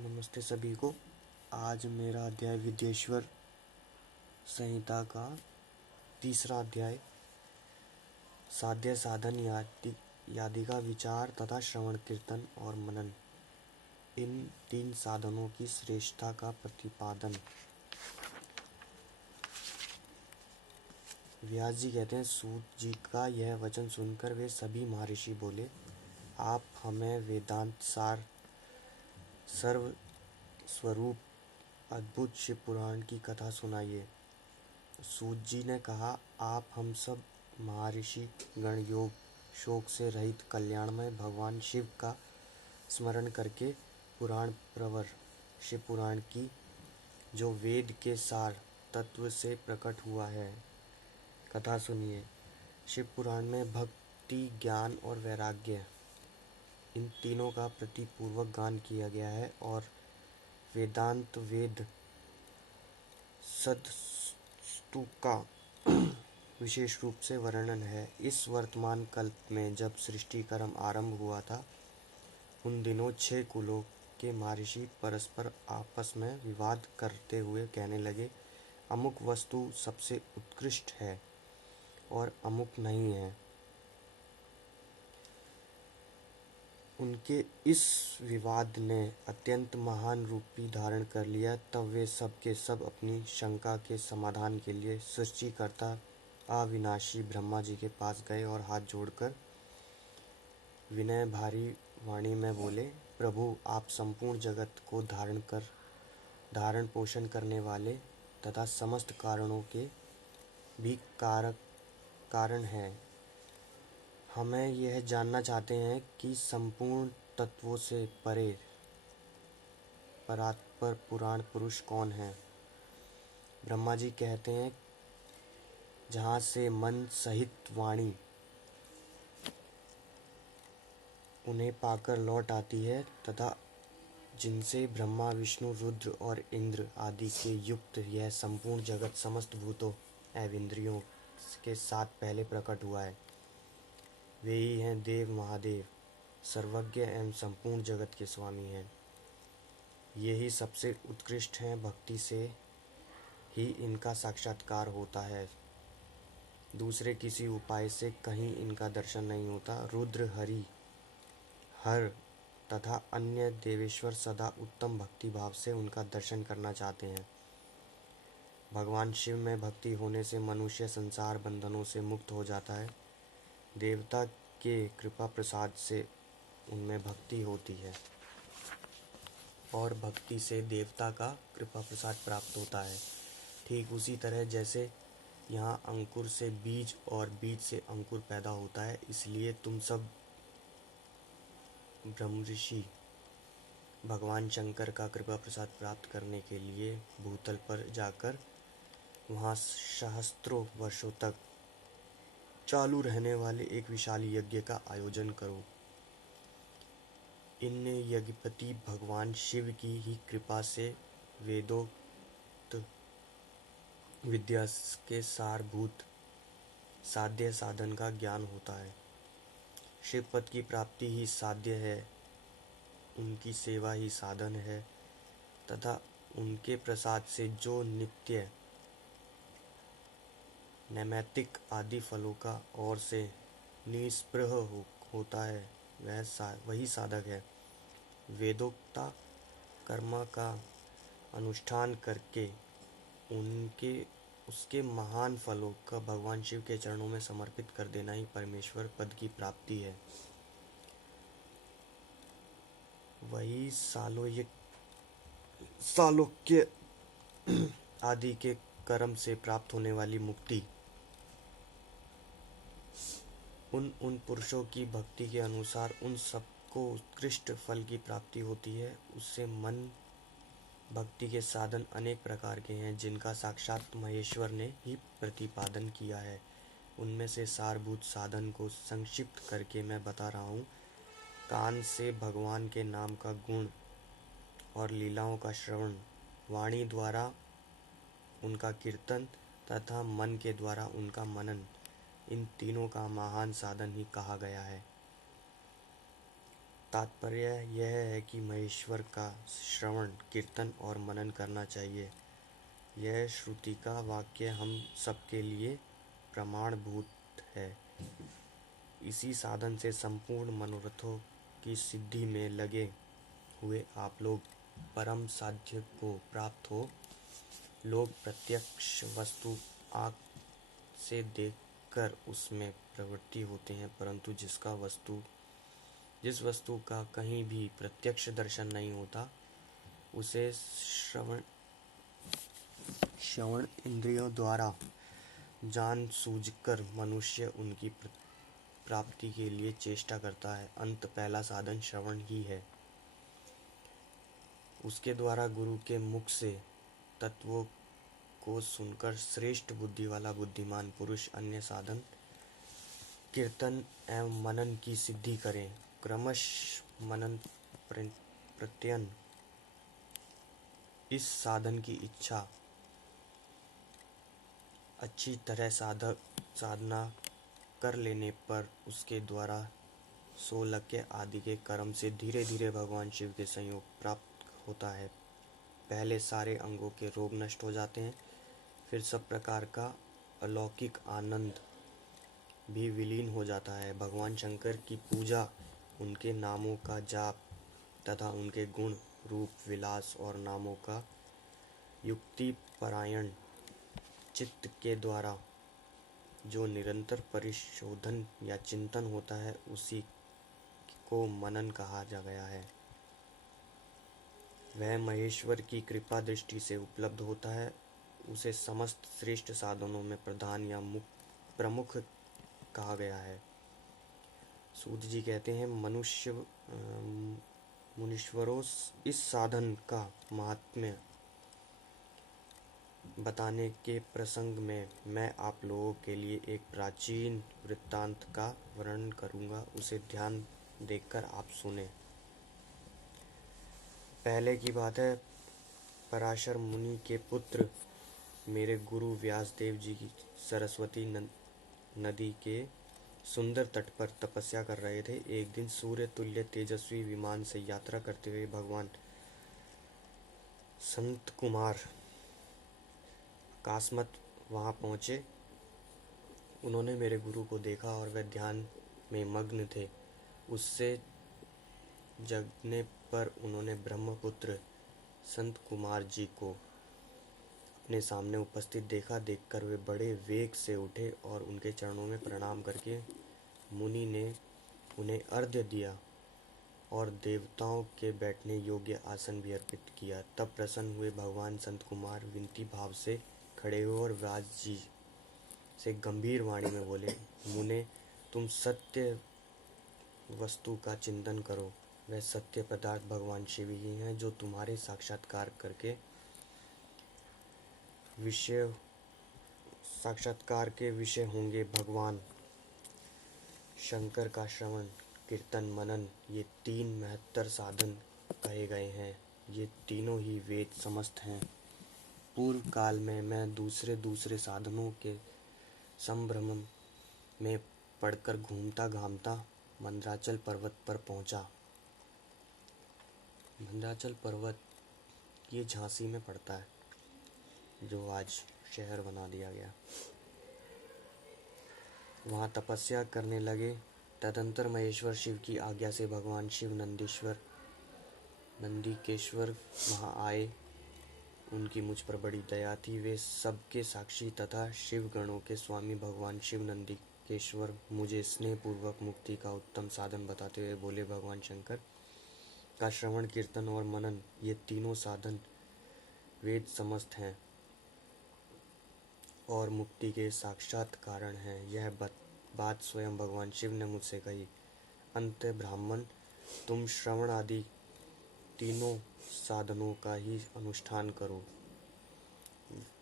नमस्ते सभी को। आज मेरा अध्याय विद्येश्वर संहिता का तीसरा अध्याय साध्य साधन आदि का विचार तथा श्रवण कीर्तन और मनन, इन तीन साधनों की श्रेष्ठता का प्रतिपादन। व्यास जी कहते हैं, सूत जी का यह वचन सुनकर वे सभी महर्षि बोले, आप हमें वेदांत सार सर्व स्वरूप अद्भुत शिव पुराण की कथा सुनाइए। सूत जी ने कहा, आप हम सब महर्षि गण योग शोक से रहित कल्याणमय भगवान शिव का स्मरण करके पुराण प्रवर शिव पुराण की, जो वेद के सार तत्व से प्रकट हुआ है, कथा सुनिए। शिव पुराण में भक्ति, ज्ञान और वैराग्य, इन तीनों का प्रतिपूर्वक गान किया गया है और वेदांत वेद सदस्तु का विशेष रूप से वर्णन है। इस वर्तमान कल्प में जब सृष्टि कर्म आरंभ हुआ था, उन दिनों 6 कुलों के महर्षि परस्पर आपस में विवाद करते हुए कहने लगे, अमुक वस्तु सबसे उत्कृष्ट है और अमुक नहीं है। उनके इस विवाद ने अत्यंत महान रूपी धारण कर लिया। तब वे सब के सब अपनी शंका के समाधान के लिए सृष्टिकर्ता अविनाशी ब्रह्मा जी के पास गए और हाथ जोड़कर विनय भारी वाणी में बोले, प्रभु, आप संपूर्ण जगत को धारण पोषण करने वाले तथा समस्त कारणों के भी कारण हैं। हमें यह जानना चाहते हैं कि संपूर्ण तत्वों से परे परात्पर पुराण पुरुष कौन है। ब्रह्मा जी कहते हैं, जहाँ से मन सहित वाणी उन्हें पाकर लौट आती है तथा जिनसे ब्रह्मा विष्णु रुद्र और इंद्र आदि के युक्त यह संपूर्ण जगत समस्त भूतों एवं इंद्रियों के साथ पहले प्रकट हुआ है, वे ही हैं देव महादेव, सर्वज्ञ एवं संपूर्ण जगत के स्वामी हैं। ये ही सबसे उत्कृष्ट हैं। भक्ति से ही इनका साक्षात्कार होता है, दूसरे किसी उपाय से कहीं इनका दर्शन नहीं होता। रुद्र, हरि, हर तथा अन्य देवेश्वर सदा उत्तम भक्ति भाव से उनका दर्शन करना चाहते हैं। भगवान शिव में भक्ति होने से मनुष्य संसार बंधनों से मुक्त हो जाता है। देवता के कृपा प्रसाद से उनमें भक्ति होती है और भक्ति से देवता का कृपा प्रसाद प्राप्त होता है। ठीक उसी तरह जैसे यहाँ अंकुर से बीज और बीज से अंकुर पैदा होता है, इसलिए तुम सब ब्रह्मर्षि भगवान शंकर का कृपा प्रसाद प्राप्त करने के लिए भूतल पर जाकर वहाँ सहस्त्रों वर्षों तक चालू रहने वाले एक विशाल यज्ञ का आयोजन करो। इन यज्ञपति भगवान शिव की ही कृपा से वेदोक्त विद्या के सारभूत साध्य साधन का ज्ञान होता है। शिव पद की प्राप्ति ही साध्य है, उनकी सेवा ही साधन है तथा उनके प्रसाद से जो नित्य नैमित्तिक आदि फलों का और से निस्पृह होता है, वही साधक है। वेदोक्ता कर्म का अनुष्ठान करके उसके महान फलों का भगवान शिव के चरणों में समर्पित कर देना ही परमेश्वर पद की प्राप्ति है। वही सालोक्य आदि के कर्म से प्राप्त होने वाली मुक्ति उन पुरुषों की भक्ति के अनुसार उन सबको उत्कृष्ट फल की प्राप्ति होती है। उससे मन भक्ति के साधन अनेक प्रकार के हैं, जिनका साक्षात महेश्वर ने ही प्रतिपादन किया है। उनमें से सारभूत साधन को संक्षिप्त करके मैं बता रहा हूँ। कान से भगवान के नाम का गुण और लीलाओं का श्रवण, वाणी द्वारा उनका कीर्तन तथा मन के द्वारा उनका मनन, इन तीनों का महान साधन ही कहा गया है। तात्पर्य यह है कि महेश्वर का श्रवण, कीर्तन और मनन करना चाहिए। यह श्रुति का वाक्य हम सबके लिए प्रमाणभूत है। इसी साधन से संपूर्ण मनोरथों की सिद्धि में लगे हुए आप लोग परम साध्य को प्राप्त हो। लोग प्रत्यक्ष वस्तु आँख से देखकर उसमें प्रवृत्ति होते हैं, परंतु जिस वस्तु का कहीं भी प्रत्यक्ष दर्शन नहीं होता, उसे श्रवण इंद्रियों द्वारा जान सूझकर मनुष्य उनकी प्राप्ति के लिए चेष्टा करता है। अंत पहला साधन श्रवण ही है। उसके द्वारा गुरु के मुख से तत्वों को सुनकर श्रेष्ठ बुद्धि वाला बुद्धिमान पुरुष अन्य साधन कीर्तन एवं मनन की सिद्धि करें। क्रमश मनन प्रत्ययन इस साधन की इच्छा अच्छी तरह साधना कर लेने पर उसके द्वारा सोलक्य आदि के कर्म से धीरे धीरे भगवान शिव के संयोग प्राप्त होता है। पहले सारे अंगों के रोग नष्ट हो जाते हैं, फिर सब प्रकार का अलौकिक आनंद भी विलीन हो जाता है। भगवान शंकर की पूजा, उनके नामों का जाप तथा उनके गुण, रूप, विलास और नामों का युक्ति परायण चित्त के द्वारा जो निरंतर परिशोधन या चिंतन होता है, उसी को मनन कहा जा गया है। वह महेश्वर की कृपा दृष्टि से उपलब्ध होता है। उसे समस्त श्रेष्ठ साधनों में प्रधान या प्रमुख कहा गया है। सूत जी कहते हैं, मुनीश्वरों, इस साधन का महात्म्य बताने के प्रसंग में मैं आप लोगों के लिए एक प्राचीन वृत्तांत का वर्णन करूंगा। उसे ध्यान देकर आप सुने। पहले की बात है, पराशर मुनि के पुत्र मेरे गुरु व्यासदेव जी की सरस्वती नदी के सुंदर तट पर तपस्या कर रहे थे। एक दिन सूर्य तुल्य तेजस्वी विमान से यात्रा करते हुए भगवान संत कुमार अकस्मात वहां पहुंचे। उन्होंने मेरे गुरु को देखा और वह ध्यान में मग्न थे। उससे जगने पर उन्होंने ब्रह्मपुत्र संत कुमार जी को अपने सामने उपस्थित देखा। देखकर वे बड़े वेग से उठे और उनके चरणों में प्रणाम करके मुनि ने उन्हें अर्घ्य दिया और देवताओं के बैठने योग्य आसन भी अर्पित किया। तब प्रसन्न हुए भगवान संत कुमार विनती भाव से खड़े हुए और व्यास जी से गंभीर वाणी में बोले, मुने, तुम सत्य वस्तु का चिंतन करो। वह सत्य पदार्थ भगवान शिव ही हैं, जो तुम्हारे साक्षात्कार के विषय होंगे। भगवान शंकर का श्रवण, कीर्तन, मनन, ये तीन महत्तर साधन कहे गए हैं। ये तीनों ही वेद समस्त हैं। पूर्व काल में मैं दूसरे साधनों के संभ्रम में पड़कर घूमता घामता मंदराचल पर्वत पर पहुंचा। मंदराचल पर्वत ये झांसी में पड़ता है, जो आज शहर बना दिया गया। वहाँ तपस्या करने लगे। तदंतर महेश्वर शिव की आज्ञा से भगवान शिव नंदीकेश्वर वहाँ आए। उनकी मुझ पर बड़ी दया थी। वे सबके साक्षी तथा शिव गणों के स्वामी भगवान शिव नंदीकेश्वर मुझे स्नेह पूर्वक मुक्ति का उत्तम साधन बताते हुए बोले, भगवान शंकर का श्रवण, कीर्तन और मनन, ये तीनों साधन वेद समस्त हैं और मुक्ति के साक्षात कारण हैं। यह बात स्वयं भगवान शिव ने मुझसे कही। अंत ब्राह्मण, तुम श्रवण आदि तीनों साधनों का ही अनुष्ठान करो।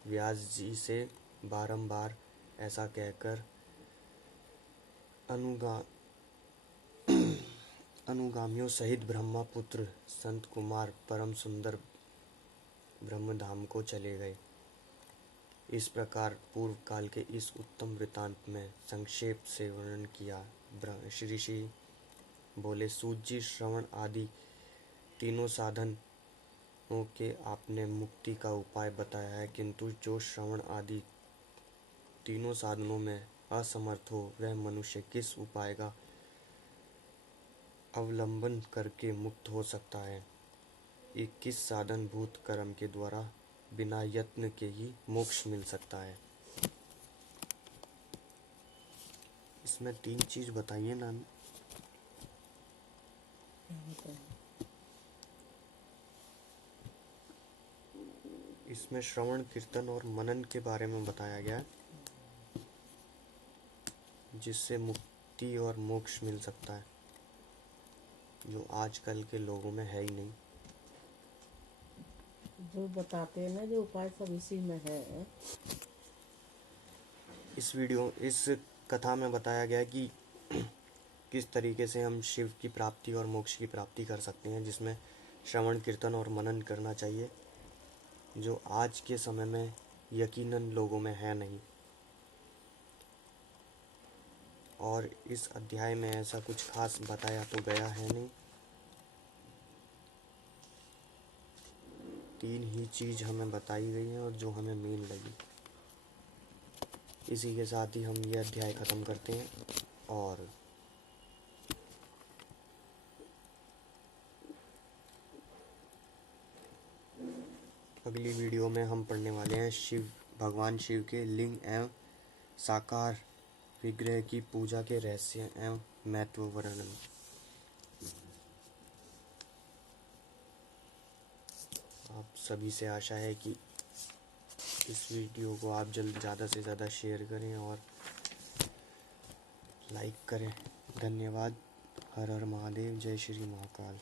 व्यास जी से बारंबार ऐसा कहकर अनुगामियों सहित ब्रह्मपुत्र संत कुमार परम सुंदर ब्रह्मधाम को चले गए। इस प्रकार पूर्व काल के इस उत्तम वृत्तांत में संक्षेप से वर्णन किया। श्री बोले, सूत जी, श्रवण आदि तीनों साधनों के आपने मुक्ति का उपाय बताया है, किंतु जो श्रवण आदि तीनों साधनों में असमर्थ हो वह मनुष्य किस उपाय का अवलंबन करके मुक्त हो सकता है? किस साधन भूत कर्म के द्वारा बिना यत्न के ही मोक्ष मिल सकता है? इसमें 3 चीज बताइए नानी। इसमें श्रवण, कीर्तन और मनन के बारे में बताया गया है, जिससे मुक्ति और मोक्ष मिल सकता है, जो आजकल के लोगों में है ही नहीं। जो बताते हैं ना, जो उपाय सब इसी में है। इस कथा में बताया गया है कि किस तरीके से हम शिव की प्राप्ति और मोक्ष की प्राप्ति कर सकते हैं, जिसमें श्रवण, कीर्तन और मनन करना चाहिए, जो आज के समय में यकीनन लोगों में है नहीं। और इस अध्याय में ऐसा कुछ खास बताया तो गया है नहीं। 3 ही चीज हमें बताई गई हैं और जो हमें मेन लगी। इसी के साथ ही हम ये अध्याय ख़त्म करते हैं और अगली वीडियो में हम पढ़ने वाले हैं भगवान शिव के लिंग एवं साकार विग्रह की पूजा के रहस्य एवं महत्व वर्णन। आप सभी से आशा है कि इस वीडियो को आप ज़्यादा से ज़्यादा शेयर करें और लाइक करें। धन्यवाद। हर हर महादेव। जय श्री महाकाल।